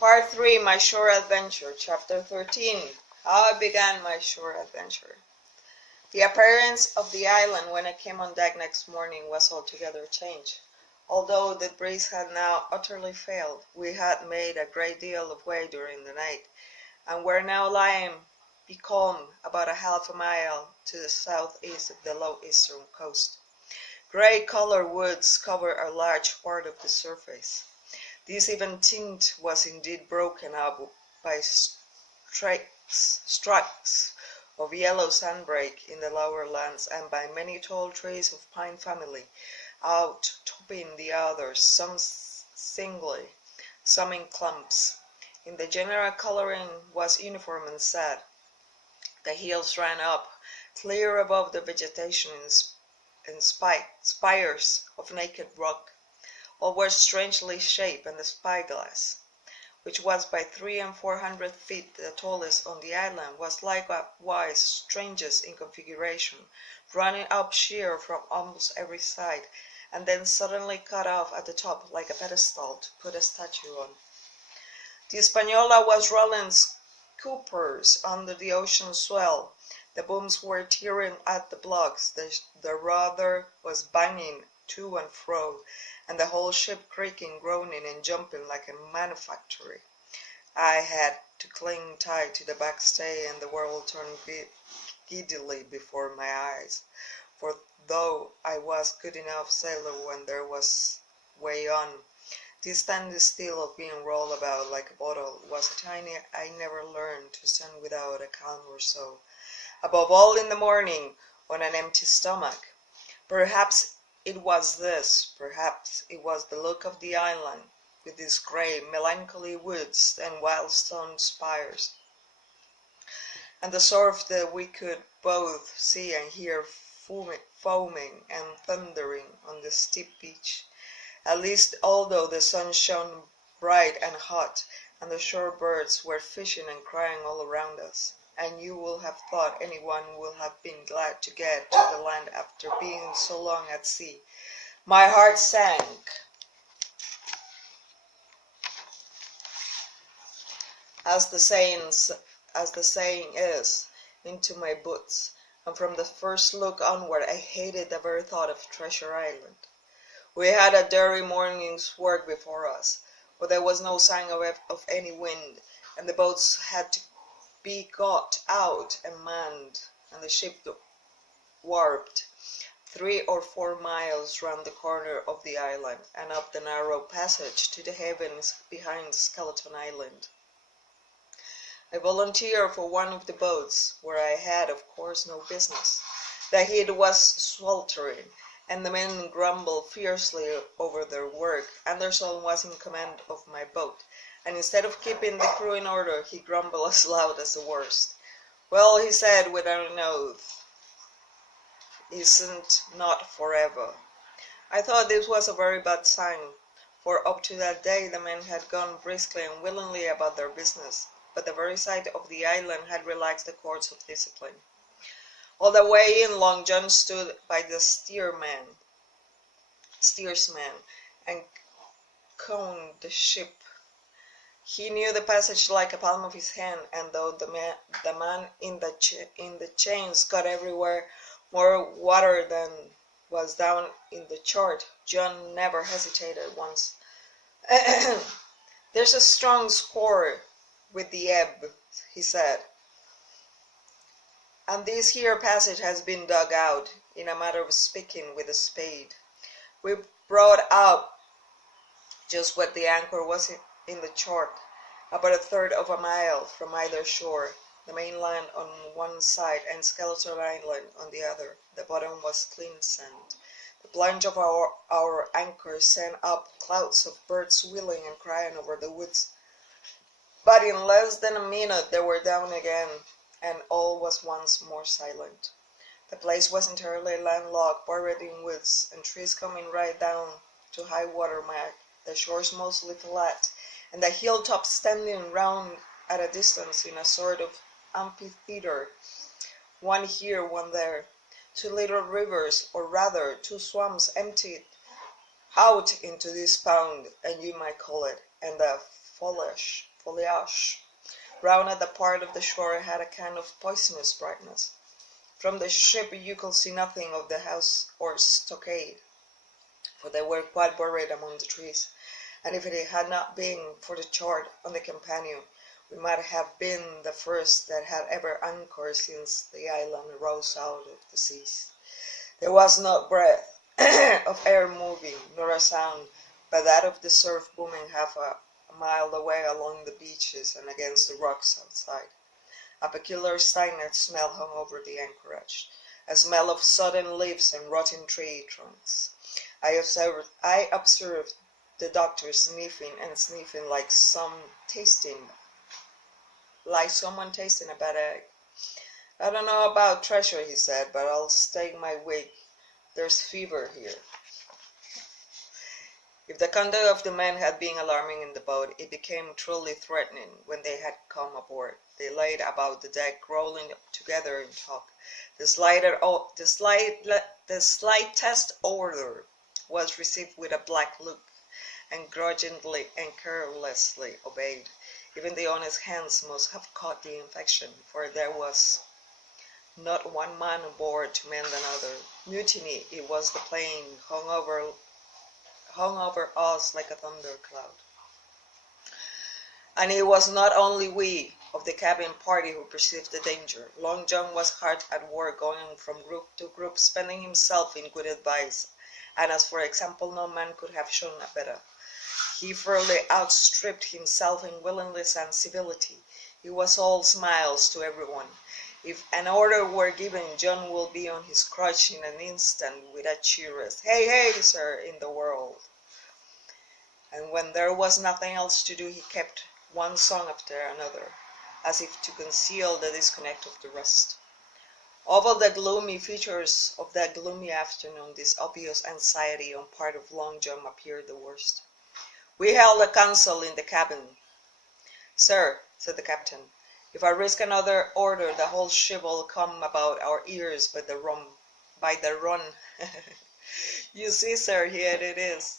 Part 3, My Shore Adventure, Chapter 13, How I Began My Shore Adventure. The appearance of the island when I came on deck next morning was altogether changed. Although the breeze had now utterly failed, we had made a great deal of way during the night, and were now lying becalmed about a half a mile to the southeast of the low eastern coast. Grey-coloured woods covered a large part of the surface. This even tint was indeed broken up by stripes of yellow sandbreak in the lower lands, and by many tall trees of pine family, outtopping the others, some singly, some in clumps. In the general colouring was uniform and sad. The hills ran up, clear above the vegetation in spires of naked rock. All were strangely shaped, and the spyglass, which was by 300 and 400 feet the tallest on the island, was likewise strangest in configuration, running up sheer from almost every side, and then suddenly cut off at the top like a pedestal to put a statue on. The Hispaniola was rolling scoopers under the ocean swell. The booms were tearing at the blocks, the rudder was banging to and fro, and the whole ship creaking, groaning, and jumping like a manufactory. I had to cling tight to the backstay, and the world turned giddily before my eyes, for though I was good enough sailor when there was way on, this standing still of being rolled about like a bottle was a tiny I never learned to stand without a calm or so. Above all in the morning, on an empty stomach. Perhaps it was this, perhaps it was the look of the island, with its grey, melancholy woods and wild stone spires, and the surf that we could both see and hear foaming and thundering on the steep beach. At least, although the sun shone bright and hot, and the shore birds were fishing and crying all around us, and you would have thought anyone would have been glad to get to the land after being so long at sea, my heart sank. As the saying is, into my boots, and from the first look onward I hated the very thought of Treasure Island. We had a dreary morning's work before us, for there was no sign of any wind, and the boats had to be got out and manned, and the ship warped 3 or 4 miles round the corner of the island, and up the narrow passage to the heavens behind Skeleton Island. I volunteered for one of the boats, where I had, of course, no business. The heat was sweltering, and the men grumbled fiercely over their work. Anderson was in command of my boat, and instead of keeping the crew in order, he grumbled as loud as the worst. Well, he said with an oath, isn't not forever. I thought this was a very bad sign, for up to that day the men had gone briskly and willingly about their business, but the very sight of the island had relaxed the cords of discipline. All the way in, Long John stood by the steersman, and coned the ship. He knew the passage like a palm of his hand, and though the man in the chains got everywhere more water than was down in the chart, John never hesitated once. There's a strong score with the ebb, he said, and this here passage has been dug out, in a matter of speaking, with a spade. We brought up just what the anchor was in the chart, about 1/3 of a mile from either shore, the mainland on one side and Skeleton Island on the other. The bottom was clean sand. The plunge of our anchor sent up clouds of birds wheeling and crying over the woods, but in less than a minute they were down again, and all was once more silent. The place was entirely landlocked, buried in woods, and trees coming right down to high water mark, the shores mostly flat, and the hilltops standing round at a distance in a sort of amphitheatre, one here, one there. 2 little rivers, or rather 2 swamps, emptied out into this pond, and you might call it, and the foliage. Round at the part of the shore had a kind of poisonous brightness. From the ship you could see nothing of the house or stockade, for they were quite buried among the trees, and if it had not been for the chart on the companion, we might have been the first that had ever anchored since the island rose out of the seas. There was not a breath of air moving, nor a sound but that of the surf booming half a mile away along the beaches and against the rocks outside. A peculiar stagnant smell hung over the anchorage, a smell of sodden leaves and rotten tree trunks. I observed the doctor sniffing and sniffing like someone tasting a bad egg. I don't know about treasure, he said, but I'll stake my wig. There's fever here. If the conduct of the men had been alarming in the boat, it became truly threatening when they had come aboard. They laid about the deck, rolling together in talk. The slightest order was received with a black look, and grudgingly and carelessly obeyed. Even the honest hands must have caught the infection, for there was not one man aboard to mend another. Mutiny, it was the plain, hung over us like a thundercloud. And it was not only we of the cabin party who perceived the danger. Long John was hard at work, going from group to group, spending himself in good advice, and as for example no man could have shown a better. He fairly outstripped himself in willingness and civility. He was all smiles to everyone. If an order were given, John would be on his crutch in an instant with a cheerless, "Hey, hey, sir," in the world. And when there was nothing else to do, he kept one song after another, as if to conceal the disconnect of the rest. Of all the gloomy features of that gloomy afternoon, this obvious anxiety on part of Long John appeared the worst. We held a council in the cabin. "Sir," said the captain, "if I risk another order, the whole ship will come about our ears by the run. You see, sir, here it is.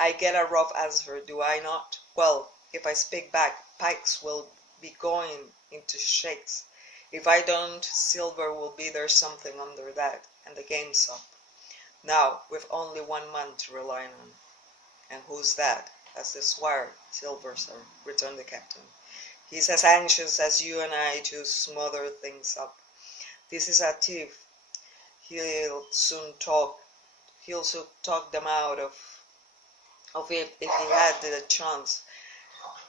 I get a rough answer, do I not? Well, if I speak back, pikes will be going into shakes. If I don't, silver will be there something under that, and the game's up. Now, we've only one man to rely on." "And who's that?" asked the squire. "Silver, sir," returned the captain. "He's as anxious as you and I to smother things up. This is a thief. He'll soon talk them out of it if he had the chance.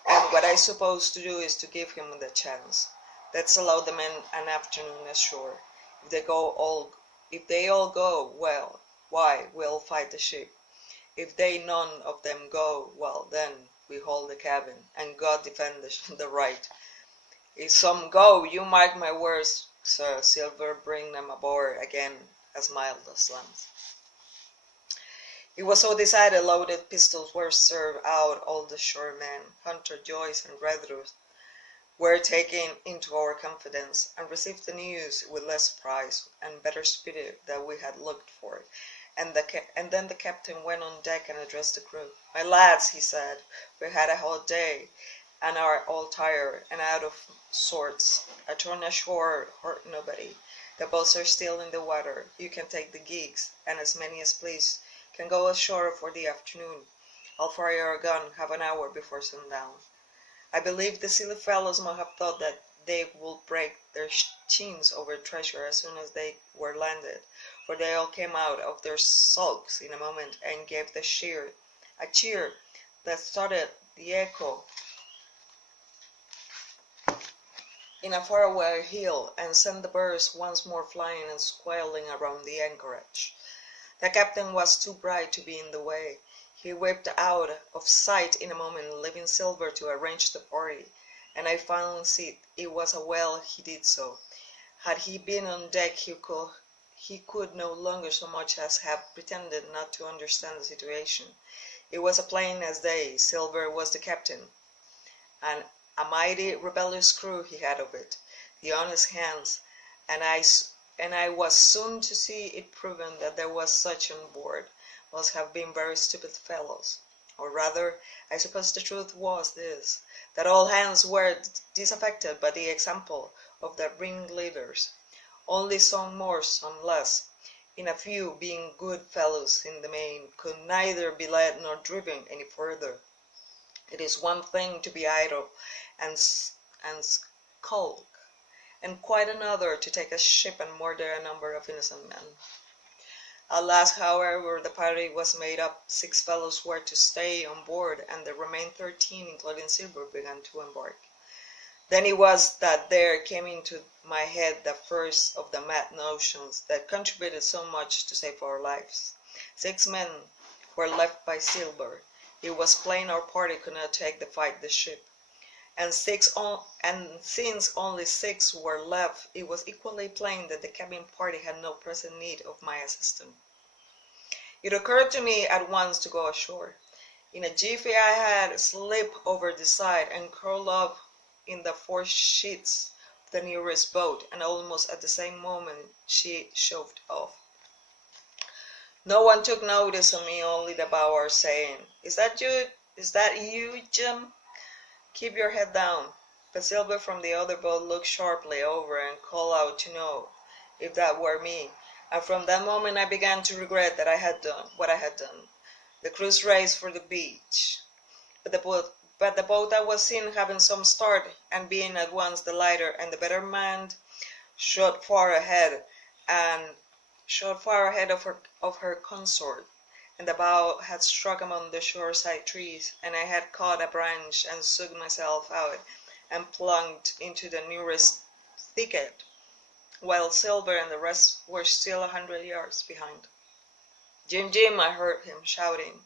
And what I suppose to do is to give him the chance. Let's allow the men an afternoon ashore. If they all go, well, why, we'll fight the ship. If they none of them go, well, then we hold the cabin, and God defend the right. If some go, you mark my words, sir, silver bring them aboard again as mild as lambs." It was so decided. Loaded pistols were served out. All the shore men, Hunter, Joyce, and Redruth, were taken into our confidence, and received the news with less surprise and better spirit than we had looked for. And then the captain went on deck and addressed the crew. "My lads," he said, "we had a hot day, and are all tired and out of sorts. A turn ashore hurt nobody. The boats are still in the water. You can take the gigs, and as many as please can go ashore for the afternoon. I'll fire a gun half an hour before sundown." I believe the silly fellows must have thought that they would break their chins over treasure as soon as they were landed, for they all came out of their sulks in a moment and gave a cheer that started the echo in a faraway hill and sent the birds once more flying and squalling around the anchorage. The captain was too bright to be in the way. He whipped out of sight in a moment, leaving Silver to arrange the party, and I fancied it was well he did so. Had he been on deck, he could no longer so much as have pretended not to understand the situation. It was as plain as day. Silver was the captain, and a mighty rebellious crew he had of it. The honest hands, and I was soon to see it proven that there was such on board, must have been very stupid fellows. Or rather, I suppose the truth was this, that all hands were disaffected by the example of the ringleaders, only some more, some less, in a few, being good fellows in the main, could neither be led nor driven any further. It is one thing to be idle and skulk, and quite another to take a ship and murder a number of innocent men. At last, however, the party was made up. 6 fellows were to stay on board, and the remaining 13, including Silver, began to embark. Then it was that there came into my head the first of the mad notions that contributed so much to save our lives. 6 men were left by Silver. It was plain our party could not take the ship. And since only 6 were left, it was equally plain that the cabin party had no present need of my assistance. It occurred to me at once to go ashore. In a jiffy I had slipped over the side and curled up in the fore sheets of the nearest boat, and almost at the same moment she shoved off. No one took notice of me, only the bower saying, "Is that you, Jim? Keep your head down." But Silver from the other boat looked sharply over and called out to know if that were me, and from that moment I began to regret that I had done what I had done. The crews raced for the beach, but the boat I was in, having some start and being at once the lighter and the better manned, shot far ahead of her consort, and the bow had struck among the shoreside trees, and I had caught a branch and sucked myself out and plunged into the nearest thicket, while Silver and the rest were still 100 yards behind. "Jim, Jim," I heard him shouting,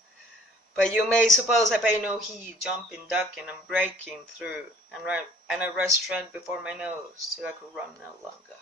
but you may suppose I paid no heed, jumping, ducking, and breaking through, and I rushed straight before my nose till I could run no longer.